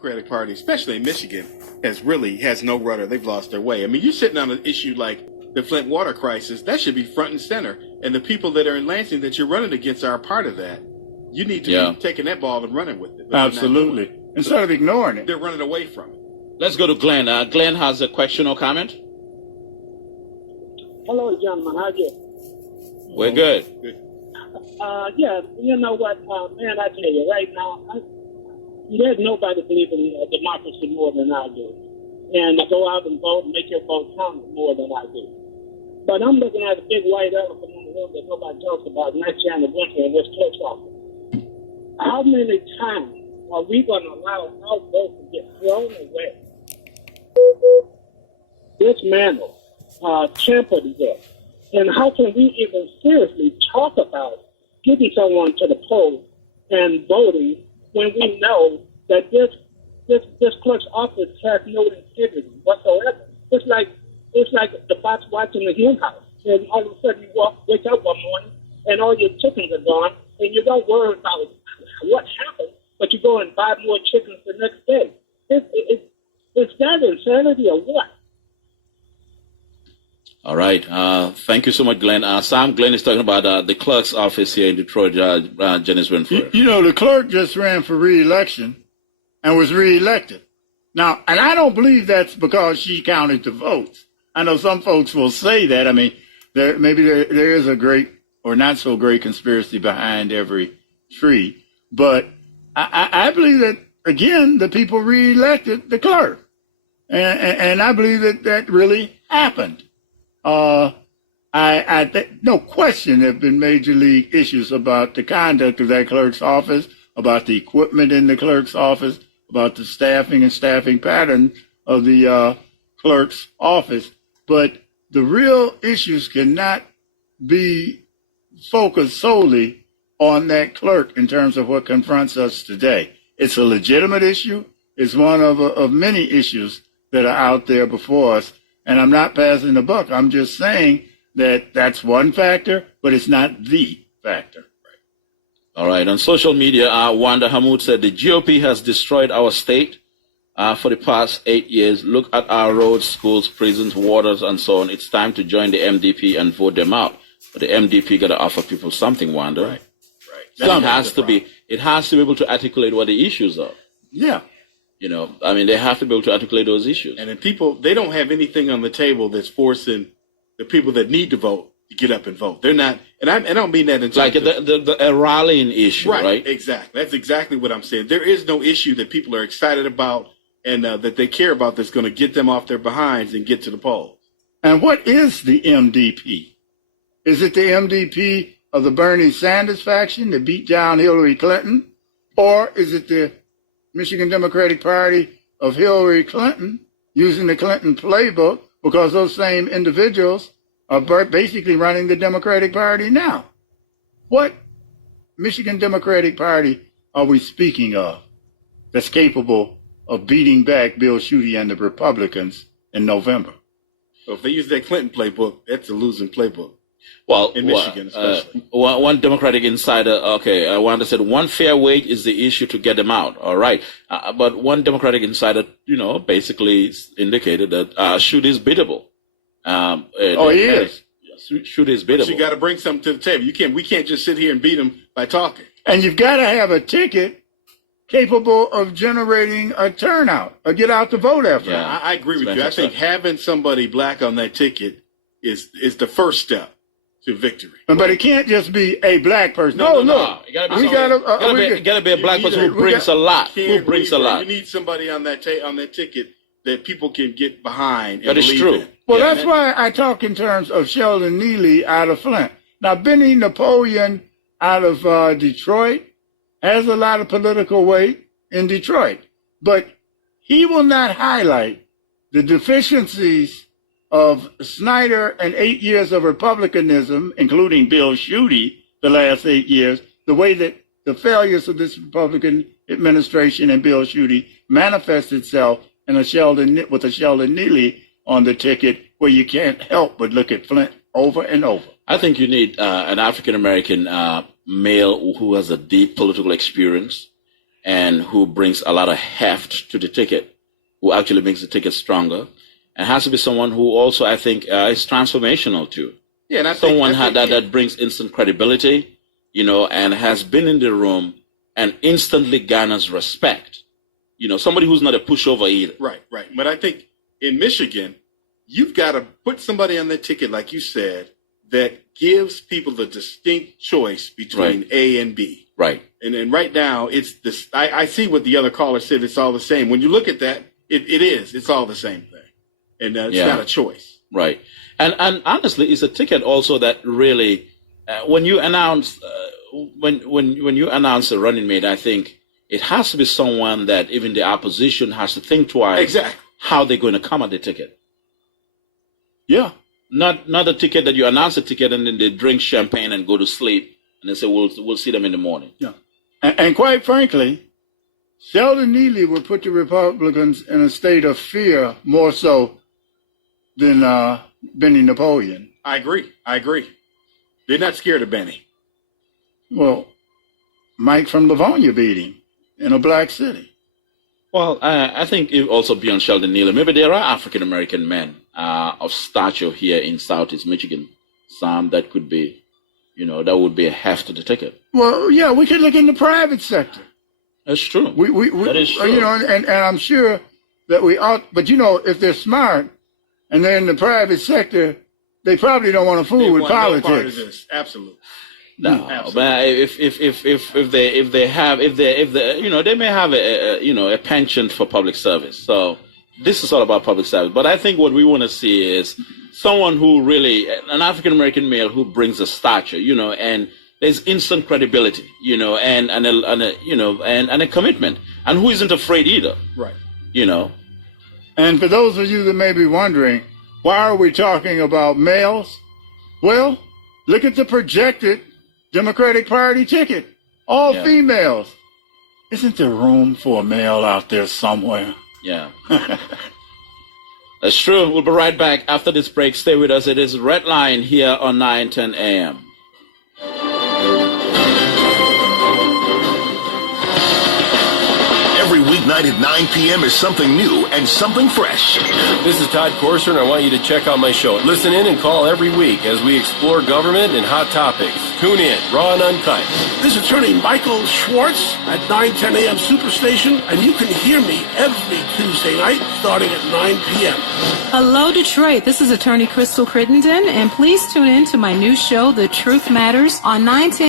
Democratic Party, especially in Michigan, has no rudder. They've lost their way. I mean, you're sitting on an issue like the Flint water crisis. That should be front and center. And the people that are in Lansing that you're running against are a part of that. You need to be taking that ball and running with it. Absolutely. Instead of ignoring it. They're running away from it. Let's go to Glenn. Glenn has a question or comment. Hello, gentlemen. How are you? We're good. Yeah, you know what, man, I tell you, right now, there's nobody believes in democracy more than I do. And to go out and vote and make your vote count more than I do. But I'm looking at a big white elephant in the room that nobody talks about next year in the winter in this clerk's office. How many times are we going to allow our vote to get thrown away, dismantled, tampered with? And how can we even seriously talk about getting someone to the poll and voting when we know that this clerk's office has no integrity whatsoever? It's like the fox watching the hen house. And all of a sudden you wake up one morning and all your chickens are gone, and you don't worry about what happened, but you go and buy more chickens the next day. Is that insanity or what? All right. Thank you so much, Glenn. Sam, Glenn is talking about the clerk's office here in Detroit, Janice Winfrey. You know, the clerk just ran for re-election and was re-elected. Now, and I don't believe that's because she counted the votes. I know some folks will say that. I mean, there is a great or not so great conspiracy behind every tree. But I believe that, again, the people re-elected the clerk. And I believe that really happened. No question there have been major league issues about the conduct of that clerk's office, about the equipment in the clerk's office, about the staffing pattern of the clerk's office. But the real issues cannot be focused solely on that clerk in terms of what confronts us today. It's a legitimate issue. It's one of many issues that are out there before us. And I'm not passing the buck. I'm just saying that that's one factor, but it's not the factor. All right. On social media, Wanda Hamoud said the GOP has destroyed our state for the past 8 years. Look at our roads, schools, prisons, waters, and so on. It's time to join the MDP and vote them out. But the MDP got to offer people something, Wanda. Right. It has to be able to articulate what the issues are. Yeah. You know, I mean, they have to be able to articulate those issues. And then people, they don't have anything on the table that's forcing the people that need to vote to get up and vote. They're not, and I don't mean that in like a rallying issue, right? Exactly. That's exactly what I'm saying. There is no issue that people are excited about and that they care about that's going to get them off their behinds and get to the polls. And what is the MDP? Is it the MDP of the Bernie Sanders faction that beat down Hillary Clinton? Or is it the Michigan Democratic Party of Hillary Clinton using the Clinton playbook, because those same individuals are basically running the Democratic Party now? What Michigan Democratic Party are we speaking of that's capable of beating back Bill Schuette and the Republicans in November? So if they use that Clinton playbook, that's a losing playbook. Well, in Michigan, especially. One Democratic insider, Wanda said one fair wage is the issue to get them out. All right. But one Democratic insider, basically indicated that Schuette is biddable. He is. Schuette is biddable. But you got to bring something to the table. We can't just sit here and beat him by talking. And you've got to have a ticket capable of generating a turnout, a get out the vote effort. Yeah, I agree with you. I think having somebody black on that ticket is the first step to victory. But it can't just be a black person. No. It got to be a black person who brings a lot. You need somebody on that ticket that people can get behind. That is true. Well, that's why I talk in terms of Sheldon Neely out of Flint. Now, Benny Napoleon out of Detroit has a lot of political weight in Detroit, but he will not highlight the deficiencies of Snyder and 8 years of Republicanism, including Bill Schuette, the last 8 years, the way that the failures of this Republican administration and Bill Schuette manifest itself with a Sheldon Neely on the ticket, where you can't help but look at Flint over and over. I think you need an African-American male who has a deep political experience, and who brings a lot of heft to the ticket, who actually makes the ticket stronger. And has to be someone who also, I think, is transformational too. Yeah, and Someone that brings instant credibility, and has been in the room and instantly garners respect. Somebody who's not a pushover either. Right. But I think in Michigan, you've got to put somebody on the ticket, like you said, that gives people the distinct choice between A and B. Right. And then right now, it's this. I see what the other caller said. It's all the same. When you look at that, it is. It's all the same thing. And it's not a choice. Right. And honestly, it's a ticket also that really, when you announce when you announce a running mate, I think it has to be someone that even the opposition has to think twice. Exactly. How they're going to come at the ticket. Yeah. Not a ticket that you announce a ticket and then they drink champagne and go to sleep and they say we'll see them in the morning. Yeah. And quite frankly, Sheldon Neely would put the Republicans in a state of fear more so than Benny Napoleon. I agree. They're not scared of Benny. Well, Mike from Livonia beat him in a black city. Well, I think it also beyond Sheldon Neely, maybe there are African-American men of stature here in Southeast Michigan, Sam, that could be, that would be a heft to the ticket. Well, yeah, we could look in the private sector. That's true. That is true. And I'm sure that we ought, but if they're smart and they're in the private sector, they probably don't want to fool with politics. No part of this. Absolutely. No, Absolutely. but they may have a penchant for public service. So this is all about public service. But I think what we want to see is someone who really, an African American male who brings a stature, and there's instant credibility, and a commitment, and who isn't afraid either. Right. And for those of you that may be wondering, why are we talking about males? Well, look at the projected Democratic Party ticket. All females. Isn't there room for a male out there somewhere? Yeah. That's true. We'll be right back after this break. Stay with us. It is Red Line here on 910 AM. Every weeknight at 9 p.m. is something new and something fresh. This is Todd Corser, and I want you to check out my show. Listen in and call every week as we explore government and hot topics. Tune in, raw and uncut. This is attorney Michael Schwartz at 910 AM Superstation, and you can hear me every Tuesday night starting at 9 p.m. Hello, Detroit. This is attorney Crystal Crittenden, and please tune in to my new show, The Truth Matters, on 910.